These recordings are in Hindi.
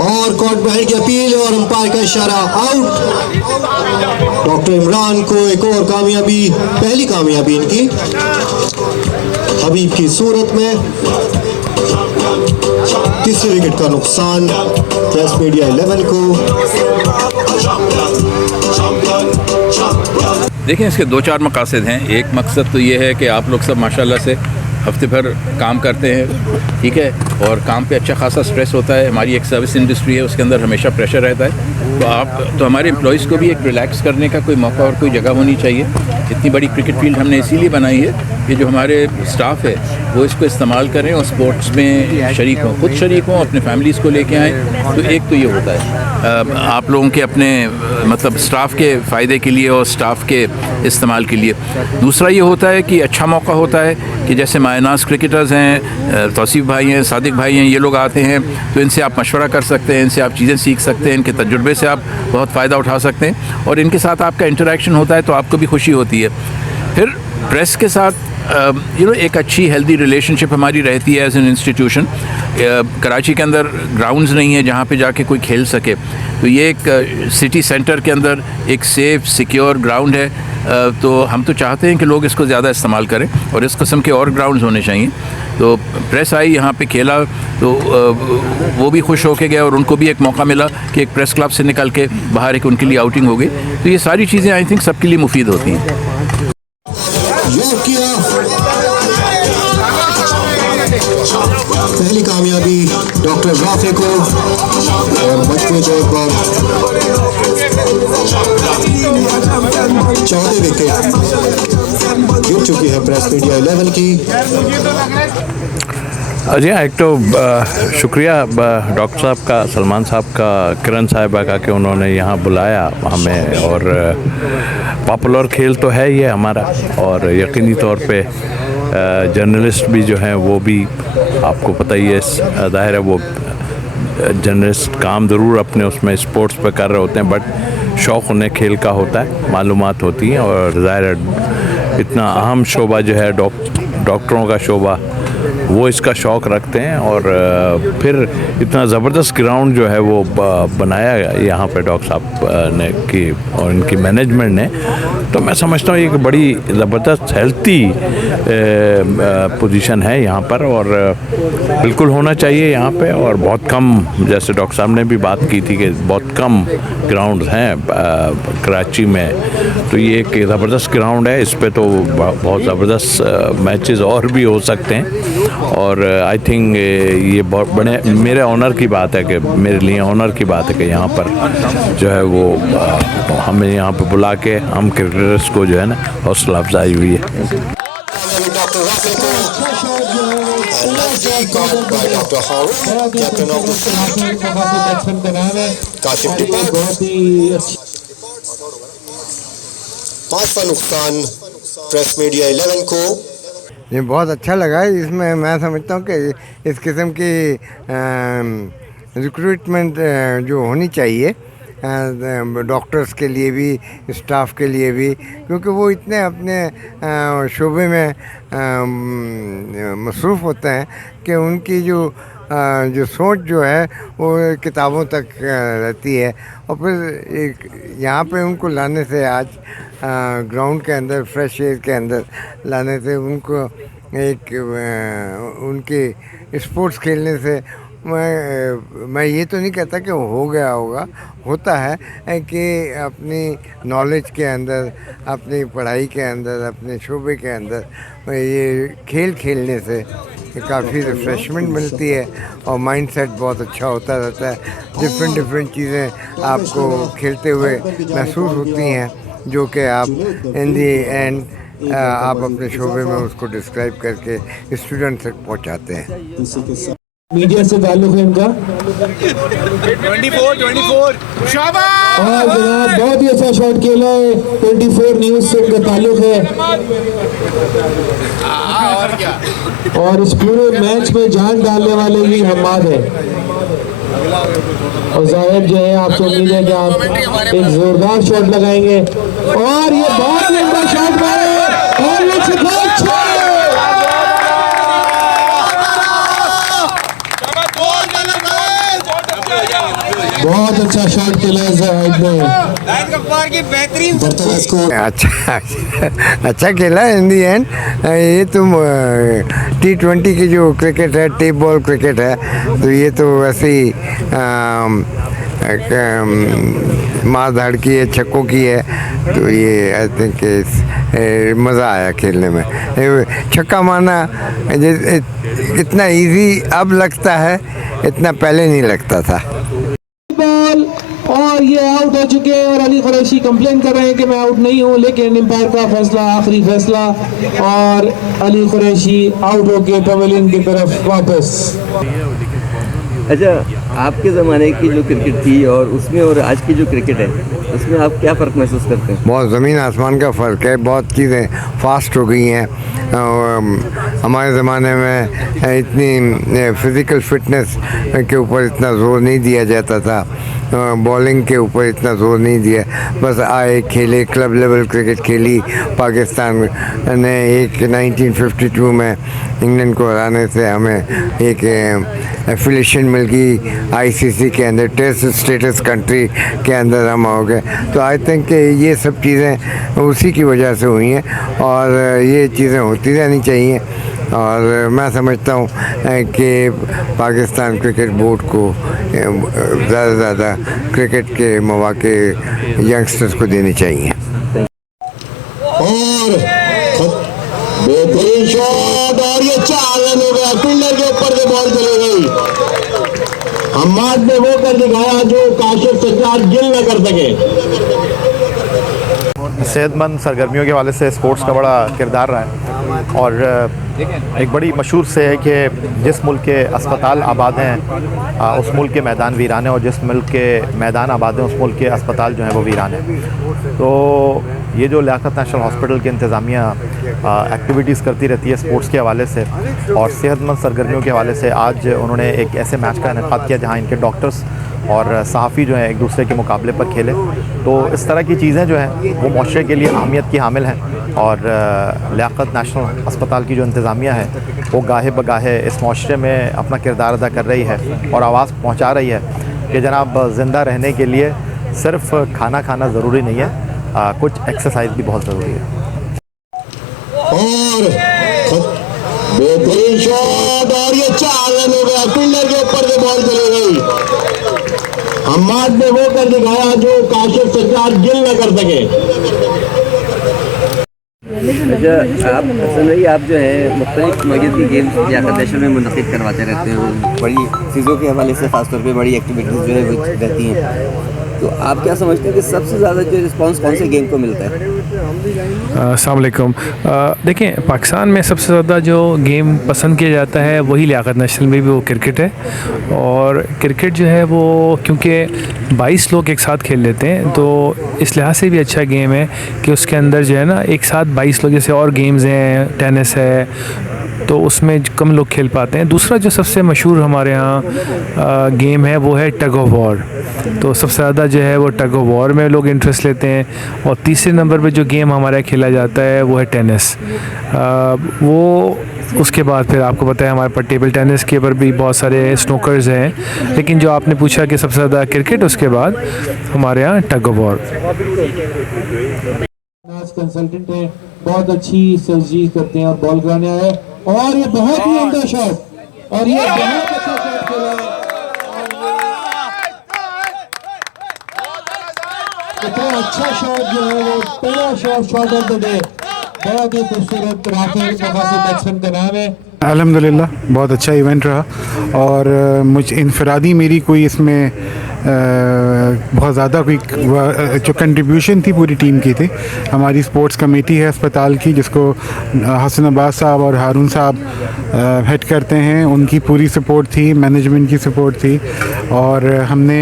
और कोर्ट बाहर की अपील और अंपायर का इशारा आउट। डॉक्टर इमरान को एक और कामयाबी, पहली कामयाबी इनकी हबीब की सूरत में। तीसरे विकेट का नुकसान प्रेस मीडिया 11 को। देखें, इसके दो चार मकासद हैं। एक मकसद तो ये है कि आप लोग सब माशाल्लाह से हफ्ते भर काम करते हैं, ठीक है, और काम पे अच्छा खासा स्ट्रेस होता है। हमारी एक सर्विस इंडस्ट्री है, उसके अंदर हमेशा प्रेशर रहता है। तो हमारे एम्प्लॉइज़ को भी एक रिलैक्स करने का कोई मौका और कोई जगह होनी चाहिए। इतनी बड़ी क्रिकेट फील्ड हमने इसीलिए बनाई है कि जो हमारे स्टाफ है वो इसको इस्तेमाल करें और स्पोर्ट्स में शरीक हों, खुद शरीक हों, अपने फैमिलीज़ को लेके आएँ। तो एक तो ये होता है आप लोगों के अपने मतलब स्टाफ के फ़ायदे के लिए और स्टाफ के इस्तेमाल के लिए। दूसरा ये होता है कि अच्छा मौका होता है कि जैसे मायनाज क्रिकेटर्स हैं, तौसीफ़ भाई हैं, सादिक भाई हैं, ये लोग आते हैं तो इनसे आप मशवरा कर सकते हैं, इनसे आप चीज़ें सीख सकते हैं, इनके तजुर्बे से आप बहुत फ़ायदा उठा सकते हैं और इनके साथ आपका इंटरेक्शन होता है तो आपको भी खुशी होती है। फिर प्रेस के साथ एक अच्छी हेल्दी रिलेशनशिप हमारी रहती है एज एन इंस्टीट्यूशन। कराची के अंदर ग्राउंड्स नहीं है जहाँ पे जाके कोई खेल सके, तो ये एक सिटी सेंटर के अंदर एक सेफ़ सिक्योर ग्राउंड है। तो हम तो चाहते हैं कि लोग इसको ज़्यादा इस्तेमाल करें और इस किस्म के और ग्राउंड्स होने चाहिए। तो प्रेस आई यहाँ पे खेला तो वो भी खुश होके गया और उनको भी एक मौका मिला कि एक प्रेस क्लब से निकल के बाहर एक उनके लिए आउटिंग हो गई। तो ये सारी चीज़ें आई थिंक सबके लिए मुफीद होती हैं। पहली कामयाबी डॉक्टर राफे को और मजबूत तौर पर 14 विकेट गिर चुकी है प्रेस मीडिया 11 की। जी हाँ, एक तो शुक्रिया डॉक्टर साहब का, सलमान साहब का, किरण साहिबा का कि उन्होंने यहाँ बुलाया हमें। और पॉपुलर खेल तो है ये हमारा और यकीनी तौर पे जर्नलिस्ट भी जो हैं वो भी आपको पता ही है, ज़ाहिर है वो जर्नलिस्ट काम ज़रूर अपने उसमें स्पोर्ट्स पे कर रहे होते हैं बट शौक़ उन्हें खेल का होता है, मालूमात होती हैं। और ज़ाहिर है इतना अहम शोबा जो है डॉक्टरों का शोबा, वो इसका शौक़ रखते हैं। और फिर इतना ज़बरदस्त ग्राउंड जो है वो बनाया यहाँ पे डॉक्टर साहब ने की और इनकी मैनेजमेंट ने, तो मैं समझता हूँ ये एक बड़ी ज़बरदस्त हेल्थी पोजीशन है यहाँ पर और बिल्कुल होना चाहिए यहाँ पे। और बहुत कम, जैसे डॉक्टर साहब ने भी बात की थी कि बहुत कम ग्राउंड हैं कराची में, तो ये एक ज़बरदस्त ग्राउंड है। इस पे तो बहुत ज़बरदस्त मैचेस और भी हो सकते हैं। और आई थिंक ये बहुत बड़े मेरे ऑनर की बात है कि मेरे लिए ऑनर की बात है कि यहाँ पर जो है वो हमें यहाँ पर बुला के हम क्रिकेटर्स को जो है ना हौसला अफजाई हुई है। पांचवा नुकसान प्रेस मीडिया 11 को। ये बहुत अच्छा लगा। इसमें मैं समझता हूँ कि इस किस्म की रिक्रूटमेंट जो होनी चाहिए डॉक्टर्स के लिए भी, स्टाफ के लिए भी, क्योंकि वो इतने अपने शोबे में मसरूफ़ होते हैं कि उनकी जो सोच जो है वो किताबों तक रहती है। और फिर यहाँ पे उनको लाने से, आज ग्राउंड के अंदर फ्रेश एयर के अंदर लाने से, उनको एक उनके स्पोर्ट्स खेलने से, मैं ये तो नहीं कहता कि हो गया होगा, होता है कि अपनी नॉलेज के अंदर, अपनी पढ़ाई के अंदर, अपने शोबे के अंदर ये खेल खेलने से काफ़ी रिफ़्रेशमेंट मिलती है और माइंडसेट बहुत अच्छा होता रहता है। डिफरेंट चीज़ें आपको खेलते हुए महसूस होती हैं जो कि आप इन दी एंड आप अपने शोबे में उसको डिस्क्राइब करके स्टूडेंट तक पहुंचाते हैं। मीडिया से ताल्लुक है इनका 24 शाबाश। और जनाब बहुत ही अच्छा शॉट खेला है, 24 न्यूज़ से इनका ताल्लुक है। और क्या, और इस पूरे मैच में जान डालने वाले भी हम्माद है। और जाहिर जो है आपसे उम्मीद है कि आप एक जोरदार शॉट लगाएंगे। और ये बहुत लंबा शॉट मारे और ये बहुत अच्छा शॉट खेला है जहीद ने। बढ़ता हुआ स्कोर। अच्छा खेला इन दी एंड। ये तुम T20 की जो क्रिकेट है, टेप बॉल क्रिकेट है, तो ये तो वैसे ही मार धाड़ की है, छक्कों की है, तो ये आई थिंक मज़ा आया खेलने में। छक्का मारना इतना इजी अब लगता है, इतना पहले नहीं लगता था। बॉल और ये आउट हो चुके हैं और अली कुरैशी कंप्लेन कर रहे हैं कि मैं आउट नहीं हूं, लेकिन एम्पायर का फैसला आखिरी फैसला और अली कुरैशी आउट होके पवेलियन की तरफ वापस। अच्छा, आपके ज़माने की जो क्रिकेट थी और उसमें और आज की जो क्रिकेट है उसमें आप क्या फ़र्क महसूस करते हैं? बहुत ज़मीन आसमान का फ़र्क है। बहुत चीज़ें फास्ट हो गई हैं। हमारे ज़माने में इतनी फ़िज़िकल फ़िटनेस के ऊपर इतना ज़ोर नहीं दिया जाता था, बॉलिंग के ऊपर इतना ज़ोर नहीं दिया। बस आए, खेले, क्लब लेवल क्रिकेट खेली। पाकिस्तान ने एक 1952 में इंग्लैंड को हराने से हमें एक एफिलिएशन मिल गई ICC के अंदर, टेस्ट स्टेटस कंट्री के अंदर हम हो गए। तो आई थिंक कि ये सब चीज़ें उसी की वजह से हुई हैं और ये चीज़ें होती रहनी चाहिए। और मैं समझता हूँ कि पाकिस्तान क्रिकेट बोर्ड को ज़्यादा से ज़्यादा क्रिकेट के मौके यंगस्टर्स को देने चाहिए। और बेहतरीन शॉट और ये 4 रन हो गया। फील्डर के ऊपर से बॉल चली गई। हम्माद ने वो कर दिखाया जो काशिफ सज्जाद गिल न कर सके। सेहतमंद सरगर्मियों के हवाले से स्पोर्ट्स का बड़ा किरदार रहा है और एक बड़ी मशहूर से है कि जिस मुल्क के अस्पताल आबाद हैं उस मुल्क के मैदान वीरान हैं और जिस मुल्क के मैदान आबाद हैं उस मुल्क के अस्पताल जो हैं वो वीरान हैं। तो ये जो लियाकत नेशनल हॉस्पिटल की इंतज़ामिया एक्टिविटीज़ करती रहती है स्पोर्ट्स के हवाले से और सेहतमंद सरगर्मियों के हवाले से, आज उन्होंने एक ऐसे मैच का इनेकाद किया जहाँ इनके डॉक्टर्स और सहाफ़ी जो हैं एक दूसरे के मुकाबले पर खेले। तो इस तरह की चीज़ें जो हैं वो मुआशरे के लिए अहमियत की हामिल हैं और लियाकत नेशनल अस्पताल की जो इंतज़ामिया है वो गाहे बगाहे इस मुआशरे में अपना किरदार अदा कर रही है और आवाज़ पहुँचा रही है कि जनाब ज़िंदा रहने के लिए सिर्फ खाना खाना ज़रूरी नहीं है, कुछ एक्सरसाइज भी बहुत ज़रूरी है। और बेहतरीन शॉट और ये 4 रन हो गया। फील्डर के ऊपर से बॉल चली गई। हम्माद ने वो कर दिखाया जो काशिफ सज्जाद गिल न कर सके। अच्छा, आप सुनिए, आप जो है मुख्तलिफ मौजूद की गेम्स लियाकत नेशनल में मुनक़िद करवाते रहते हैं, बड़ी चीज़ों के हवाले से ख़ासतौर पे बड़ी एक्टिविटीज़ जो है वो रहती हैं। तो आप क्या समझते हैं कि सबसे ज़्यादा जो रिस्पांस कौन से गेम को मिलता है? अस्सलाम वालेकुम। देखें, पाकिस्तान में सबसे ज़्यादा जो गेम पसंद किया जाता है वही लियाकत नेशनल में भी वो क्रिकेट है। और क्रिकेट जो है वो क्योंकि 22 लोग एक साथ खेल लेते हैं तो इस लिहाज से भी अच्छा गेम है कि उसके अंदर जो है ना एक साथ 22 लोग, जैसे और गेम्स हैं, टेनिस है, तो उसमें कम लोग खेल पाते हैं। दूसरा जो सबसे मशहूर हमारे यहाँ गेम है वो है टग ऑफ वॉर। तो सबसे ज़्यादा जो है वो टग ऑफ वॉर में लोग इंटरेस्ट लेते हैं। और तीसरे नंबर पे जो गेम हमारा यहाँ खेला जाता है वो है टेनिस। वो उसके बाद फिर आपको पता है हमारे पास टेबल टेनिस के ऊपर भी बहुत सारे स्नूकर्स हैं, लेकिन जो आपने पूछा कि सबसे ज़्यादा क्रिकेट, उसके बाद हमारे यहाँ टग ऑफ वॉर। कंसल्टेंट है, बहुत अच्छी सर्जरी करते हैं और बॉल कराने आए और ये बहुत ही उम्दा शॉट और ये बहुत अच्छा शॉट खेला है। इतना अच्छा शॉट जो है वो पहला शॉट ऑफ द डे, बहुत ही खूबसूरत राफेल मुकासिद बैट्समैन का नाम है। अल्हम्दुलिल्लाह बहुत अच्छा इवेंट रहा और मुझ इनफरादी मेरी कोई इसमें बहुत ज़्यादा कोई जो कंट्रीब्यूशन थी पूरी टीम की थी। हमारी स्पोर्ट्स कमेटी है अस्पताल की जिसको हसन अब्बास साहब और हारून साहब हेड करते हैं, उनकी पूरी सपोर्ट थी, मैनेजमेंट की सपोर्ट थी। और हमने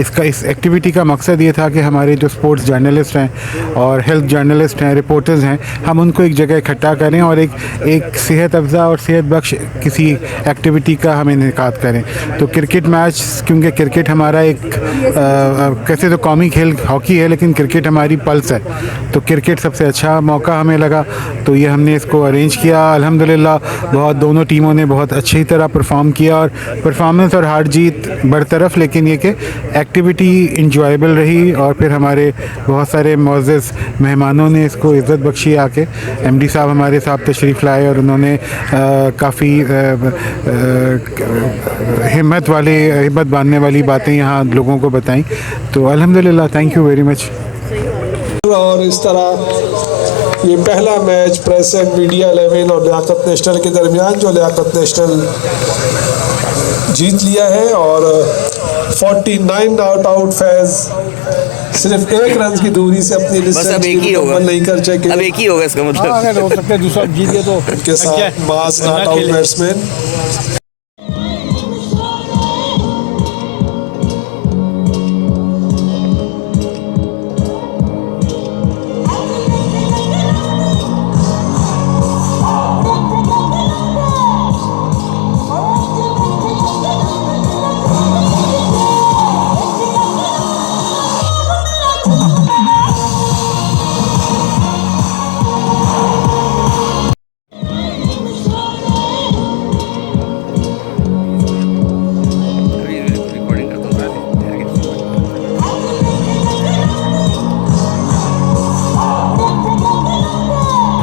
इस एक्टिविटी का मकसद ये था कि हमारे जो स्पोर्ट्स जर्नलिस्ट हैं और हेल्थ जर्नलिस्ट हैं, रिपोर्टर्स हैं, हम उनको एक जगह इकट्ठा करें और एक सेहत अफ़ज़ा और सेहत बख्श किसी एक्टिविटी का हम इनेकाद करें। तो क्रिकेट मैच, क्योंकि क्रिकेट हमारा एक कैसे तो कौमी खेल हॉकी है, लेकिन क्रिकेट हमारी पल्स है, तो क्रिकेट सबसे अच्छा मौका हमें लगा, तो ये हमने इसको अरेंज किया। अल्हम्दुलिल्लाह बहुत दोनों टीमों ने बहुत अच्छी तरह परफॉर्म किया और परफॉर्मेंस और हार जीत बरतरफ, लेकिन ये कि एक्टिविटी इंजॉयबल रही और फिर हमारे बहुत सारे मुअज़्ज़ज़ मेहमानों ने इसको इज़्ज़त बख्शी आके। एमडी साहब हमारे साथ तशरीफ़ लाए और उन्होंने काफ़ी हिम्मत बांधने वाली बातें यहाँ लोगों को बताई। तो अल्हम्दुलिल्लाह, थैंक यू वेरी मच। और इस तरह ये पहला मैच प्रेस एंड मीडिया 11 और लियाकत नेशनल के दरमियान जो लियाकत नेशनल जीत लिया है और 49 नॉट आउट फैज सिर्फ 1 रन की दूरी से अपनी मुकम्मल नहीं कर सके। अब एक ही होगा इसका मतलब। अगर हो सकता है दूसरा जीत गया तो उनके साथ मास नॉट आउट बैट्समैन।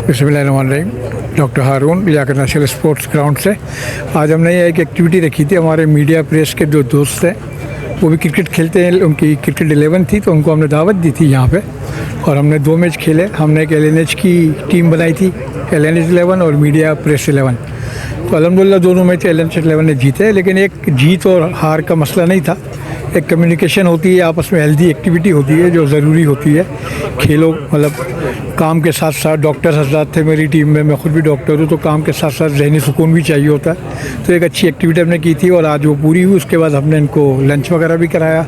बिस्मिल्लाहिर्रहमानिर्रहीम। डॉक्टर हारून, लियाकत नेशनल स्पोर्ट्स ग्राउंड से। आज हमने ये एक एक्टिविटी रखी थी। हमारे मीडिया प्रेस के जो दोस्त हैं वो भी क्रिकेट खेलते हैं, उनकी क्रिकेट 11 थी तो उनको हमने दावत दी थी यहाँ पे और हमने 2 मैच खेले। हमने एक LNH की टीम बनाई थी, LNH 11 और मीडिया प्रेस 11। तो अल्हम्दुलिल्लाह दोनों मैच LNH 11 ने जीते, लेकिन एक जीत और हार का मसला नहीं था। एक कम्युनिकेशन होती है, आपस में हेल्दी एक्टिविटी होती है जो ज़रूरी होती है। खेलो मतलब काम के साथ साथ, डॉक्टर हज़रात थे मेरी टीम में, मैं ख़ुद भी डॉक्टर हूँ, तो काम के साथ साथ ज़हनी सुकून भी चाहिए होता है। तो एक अच्छी एक्टिविटी हमने की थी और आज वो पूरी हुई। उसके बाद हमने इनको लंच वगैरह भी कराया।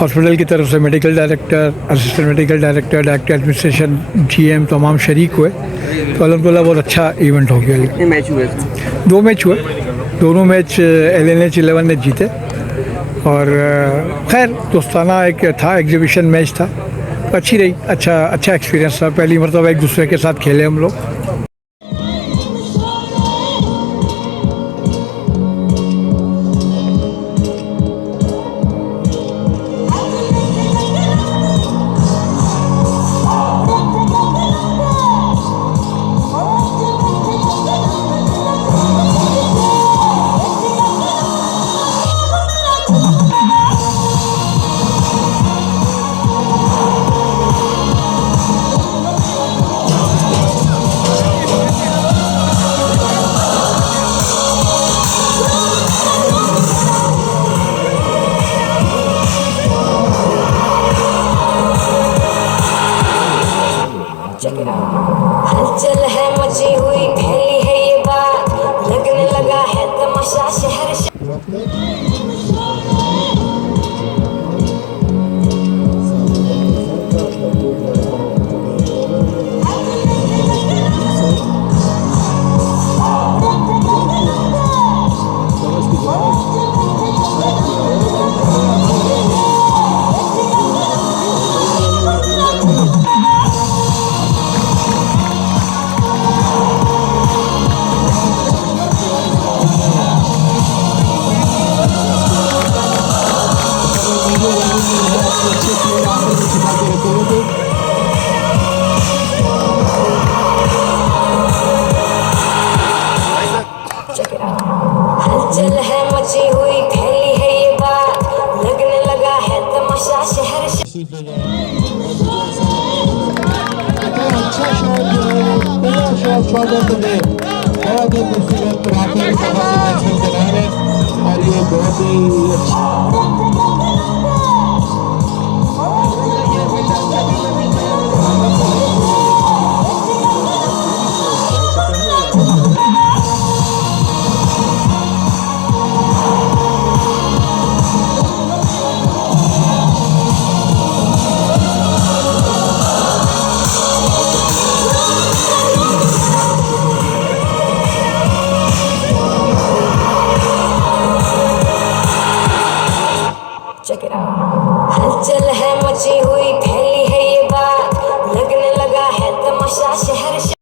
हॉस्पिटल की तरफ से medical director, assistant medical director, director administration, GM तमाम शरीक हुए। तो अल्हम्दुलिल्लाह बहुत अच्छा इवेंट हो गया। कितने मैच हुए? 2 मैच हुए, दोनों मैच LNH 11 ने जीते और खैर दोस्ताना एक था, एग्जीबिशन मैच था, अच्छी रही। अच्छा एक्सपीरियंस था। पहली मरतबा एक दूसरे के साथ खेले हम लोग। हलचल है मची हुई, फैली है ये बात, लगने लगा है तमाशा शहर हलचल है मची हुई, फैली है ये बात, लगने लगा है तमाशा शहर और ये बहुत ही अच्छा